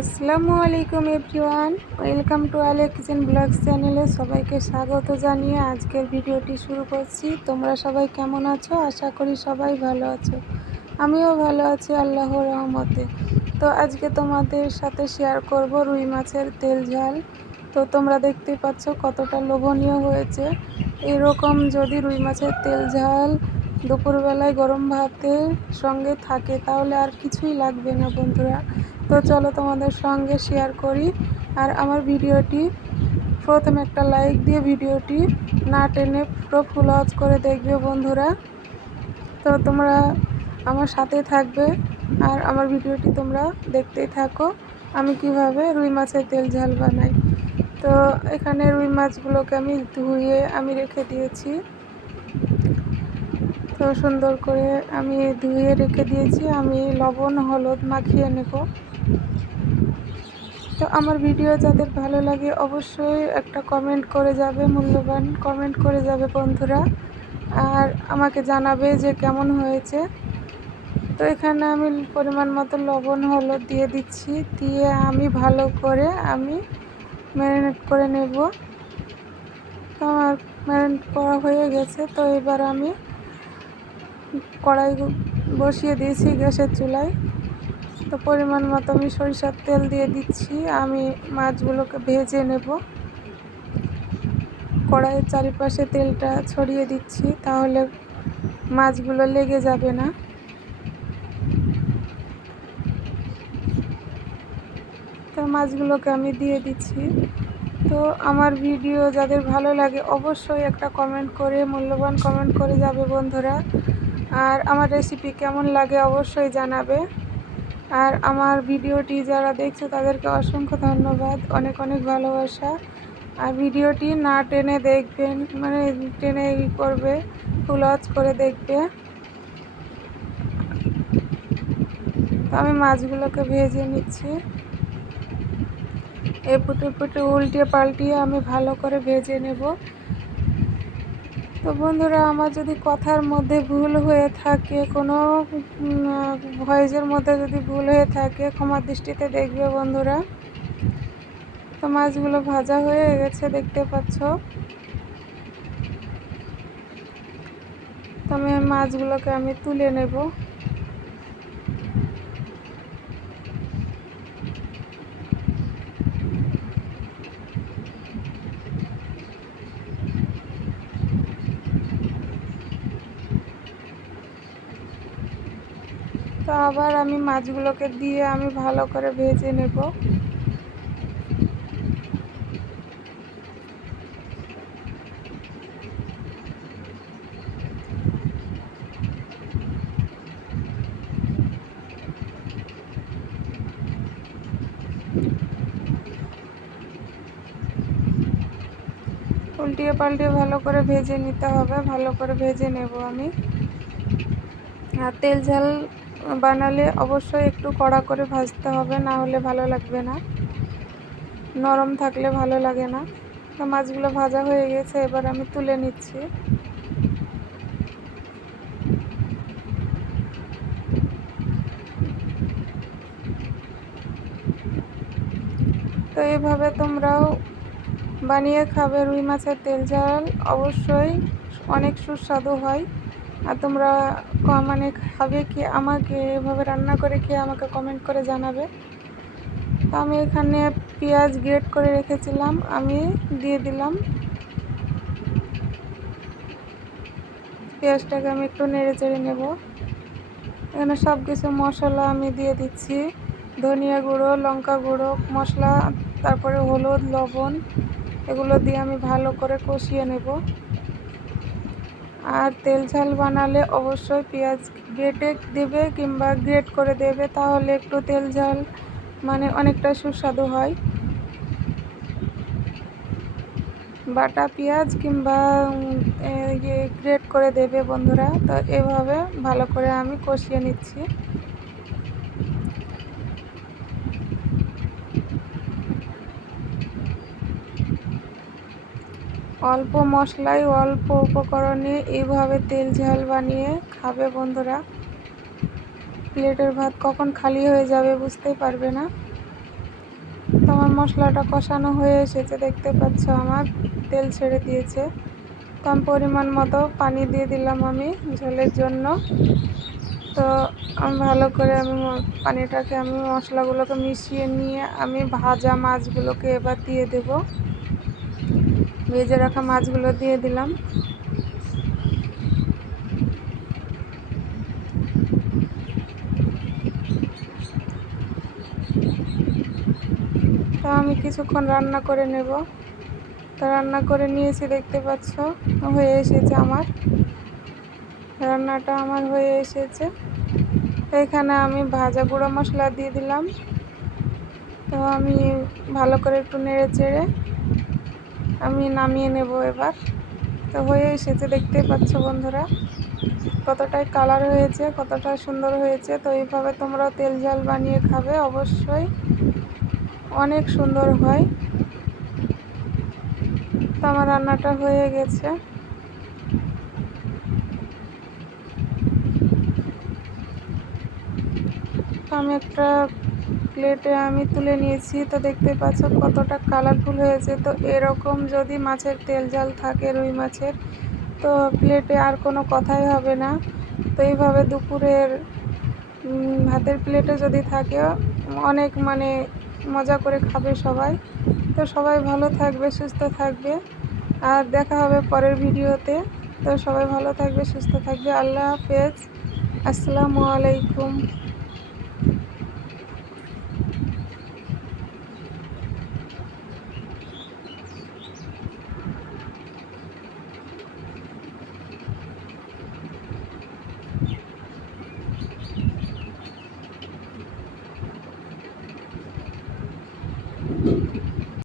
আসসালামু আলাইকুম everyone, welcome to Ale kitchen blogs চ্যানেলে সবাইকে স্বাগত জানিয়ে আজকের ভিডিওটি শুরু করছি। তোমরা সবাই কেমন আছো? আশা করি সবাই ভালো আছো। আমিও ভালো আছি আল্লাহর রহমতে। তো আজকে তোমাদের সাথে শেয়ার করব রুই মাছের তেল ঝাল। তো তোমরা দেখতে পাচ্ছ কতটা লোভনীয় হয়েছে। এরকম যদি রুই মাছের তেল ঝাল দুপুরবেলায় গরম ভাতের সঙ্গে থাকে, তাহলে আর কিছুই লাগবে না বন্ধুরা। তো চলো তোমাদের সঙ্গে শেয়ার করি। আর আমার ভিডিওটি প্রথমে একটা লাইক দিয়ে ভিডিওটি না টেনে পুরো ফুল ওয়াচ করে দেখবে বন্ধুরা। তো তোমরা আমার সাথে থাকবে আর আমার ভিডিওটি তোমরা দেখতেই থাকো। আমি কীভাবে রুই মাছের তেল ঝাল বানাই। তো এখানে রুই মাছগুলোকে আমি ধুয়ে আমি রেখে দিয়েছি। তো সুন্দর করে আমি ধুয়ে রেখে দিয়েছি। আমি লবণ, হলুদ মাখিয়ে নেব। তো আমার ভিডিও যাদের ভালো লাগে অবশ্যই একটা কমেন্ট করে যাবে, মূল্যবান কমেন্ট করে যাবে বন্ধুরা। আর আমাকে জানাবে যে কেমন হয়েছে। তো এখানে আমি পরিমাণ মতো লবণ, হলুদ দিয়ে দিচ্ছি। দিয়ে আমি ভালো করে আমি ম্যারিনেট করে নেব। তো আমার ম্যারিনেট করা হয়ে গেছে। তো এবার আমি কড়াই বসিয়ে দিয়েছি গ্যাসের চুলায়। তো পরিমাণ মতো আমি সরিষার তেল দিয়ে দিচ্ছি। আমি মাছগুলোকে ভেজে নেব। কড়াইয়ের চারিপাশে তেলটা ছড়িয়ে দিচ্ছি, তাহলে মাছগুলো লেগে যাবে না। তো মাছগুলোকে আমি দিয়ে দিচ্ছি। তো আমার ভিডিও যাদের ভালো লাগে অবশ্যই একটা কমেন্ট করে, মূল্যবান কমেন্ট করে যাবে বন্ধুরা। আর আমার রেসিপি কেমন লাগে অবশ্যই জানাবে। আর আমার ভিডিওটি যারা দেখছে তাদেরকে অসংখ্য ধন্যবাদ। অনেক অনেক ভালোবাসা। আর ভিডিওটি না টেনে দেখবেন মানে টেনে ই করবে ফুল করে দেখবে। আমি মাছগুলোকে ভেজে নিচ্ছি। এ পুটে পুটে উল্টিয়ে পাল্টিয়ে আমি ভালো করে ভেজে নেব। তো বন্ধুরা, আমার যদি কথার মধ্যে ভুল হয়ে থাকে, কোনো ভয়েসের মধ্যে যদি ভুল হয়ে থাকে, ক্ষমার দৃষ্টিতে দেখবে বন্ধুরা। তো মাছগুলো ভাজা হয়ে গেছে, দেখতে পাচ্ছ। তো আমি মাছগুলোকে আমি তুলে নেব। তো আবার আমি মাছগুলোকে দিয়ে আমি ভালো করে ভেজে নেব। উল্টিয়ে পাল্টিয়ে ভালো করে ভেজে নিতে হবে, ভালো করে ভেজে নেব আমি। আর তেল ঝাল বানালে অবশ্যই একটু কড়া করে ভাজতে হবে, না হলে ভালো লাগবে না। নরম থাকলে ভালো লাগে না। তো মাছগুলো ভাজা হয়ে গেছে, এবার আমি তুলে নিচ্ছি। তো এইভাবে তোমরাও বানিয়ে খাবে রুই মাছের তেল ঝাল। অবশ্যই অনেক সুস্বাদু হয়। আর তোমরা মানে খাবে কি, আমাকে এভাবে রান্না করে খেয়ে আমাকে কমেন্ট করে জানাবে। তো আমি এখানে পেঁয়াজ গ্রেট করে রেখেছিলাম, আমি দিয়ে দিলাম। পেঁয়াজটাকে আমি একটু নেড়ে চেড়ে নেব। এখানে সব কিছু মশলা আমি দিয়ে দিচ্ছি। ধনিয়া গুঁড়ো, লঙ্কা গুঁড়ো, মশলা, তারপরে হলুদ, লবণ, এগুলো দিয়ে আমি ভালো করে কষিয়ে নেব। আর তেল ঝাল বানালে অবশ্যই পেঁয়াজ গ্রেটে দেবে কিংবা গ্রেট করে দেবে, তাহলে একটু তেল ঝাল মানে অনেকটা সুস্বাদু হয়। বাটা পেঁয়াজ কিংবা ইয়ে গ্রেট করে দেবে বন্ধুরা, তো এভাবে ভালো করে আমি কষিয়ে নিচ্ছি। অল্প মশলায় অল্প উপকরণে এইভাবে তেল ঝাল বানিয়ে খাবে বন্ধুরা। প্লেটের ভাত কখন খালি হয়ে যাবে বুঝতেই পারবে না। তো আমার মশলাটা কষানো হয়ে এসেছে, দেখতে পাচ্ছ আমার। তেল ছেড়ে দিয়েছে। আমি পরিমাণ মতো পানি দিয়ে দিলাম আমি ঝোলের জন্য। তো আমি ভালো করে আমি পানিটাকে আমি মশলাগুলোকে মিশিয়ে নিয়ে আমি ভাজা মাছগুলোকে এবার দিয়ে দেব। ভেজে রাখা মাছগুলো দিয়ে দিলাম। তো আমি কিছুক্ষণ রান্না করে নেব। তো রান্না করে নিয়েছি, দেখতে পাচ্ছ, হয়ে এসেছে আমার। রান্নাটা আমার হয়ে এসেছে। এখানে আমি ভাজা গুঁড়ো মশলা দিয়ে দিলাম। তো আমি ভালো করে একটু নেড়ে চেড়ে আমি নামিয়ে নেব এবার। তো হয়ে এসেছে, দেখতেই পাচ্ছ বন্ধুরা, কতটাই কালার হয়েছে, কতটা সুন্দর হয়েছে। তো এইভাবে তোমরা তেল ঝাল বানিয়ে খাবে, অবশ্যই অনেক সুন্দর হয়। তো আমার রান্নাটা হয়ে গেছে। আমি একটা প্লেটে আমি তুলে নিয়েছি। তো দেখতে পাচ্ছ কতটা কালারফুল হয়েছে। তো এরকম যদি মাছের তেল জাল থাকে রুই মাছের, তো প্লেটে আর কোনো কথাই হবে না। তো এইভাবে দুপুরের ভাতের প্লেটে যদি থাকে, অনেক মানে মজা করে খাবে সবাই। তো সবাই ভালো থাকবে, সুস্থ থাকবে। আর দেখা হবে পরের ভিডিওতে। তো সবাই ভালো থাকবে, সুস্থ থাকবে। আল্লাহ হাফেজ। আসসালামু আলাইকুম।